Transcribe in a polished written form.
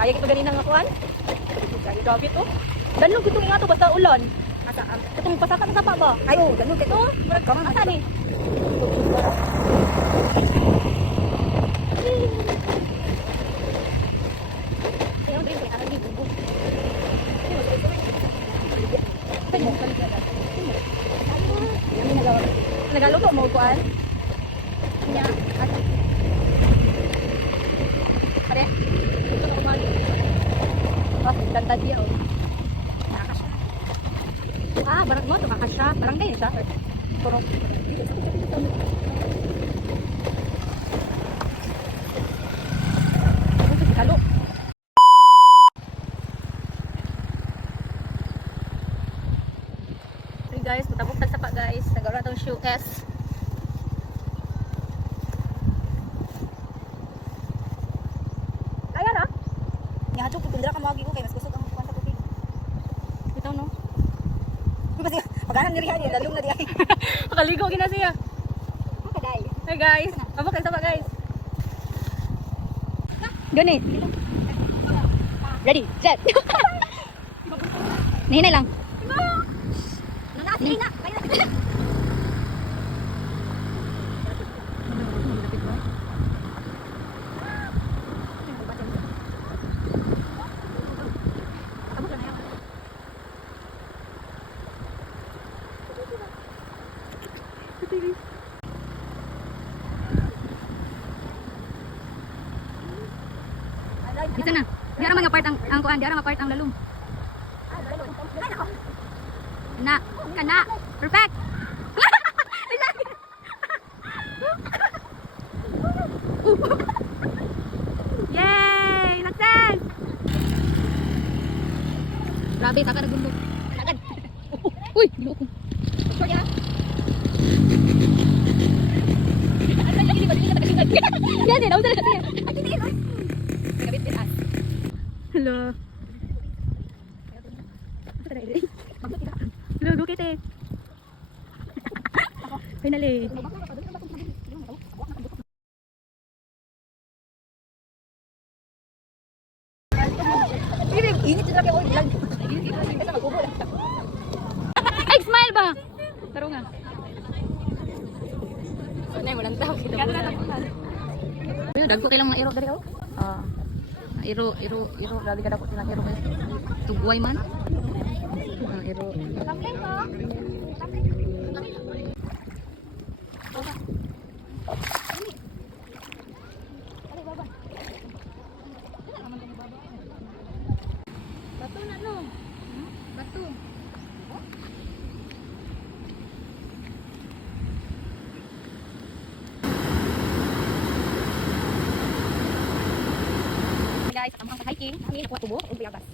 Kaya kita ganina nga kuan. Grabe to. Danlog itong nga to basta ulan. Asa itong pasaka sa sapa ba? Ay, oh, ganun kito. Murag ka asa ni? Ayun din kay arang bugo. Nagaluto mo kuan? Nya. Pare. Oh, ganda dia oh. Nakakasya. Ah, barang mo to makasya. Barang din siya. Turok. Kalo. So guys, mutabok tag sapa guys. Nagawala tong shoe S. Kaya na? Nya ato putundra ka magi ko kay mas kusog ang kuan sa tubig. Bitaw no. Kasi paganan ni riha dalong na di ay. Makaligo gina siya. Kaday. Hey guys, abok tag sapa guys. Ganit. Ready, set. Nihinay lang. Sige na. Dito na. Di ara mga part ang kuan, di ara mga part ang lalum. Na, kana. Perfect. Yay! Success! Grabe, saka nagundok. Agad. Uy, gilo ko. Sorry ha. Yan din, ako talaga. Hello. Hello, dukit eh. Finally. Init sila kay oil lang. Kasi magubo lang. Ay, smile ba? Taro nga. Sanay mo lang tao. Dagko kailang mga iro dari oh. Iro, dali ka dako silang iro guys. Tugway man. Iro. Kampling ko. Bato na no. Bato. Guys, ang mga hiking, kami nakuha tubo, ug biyagas.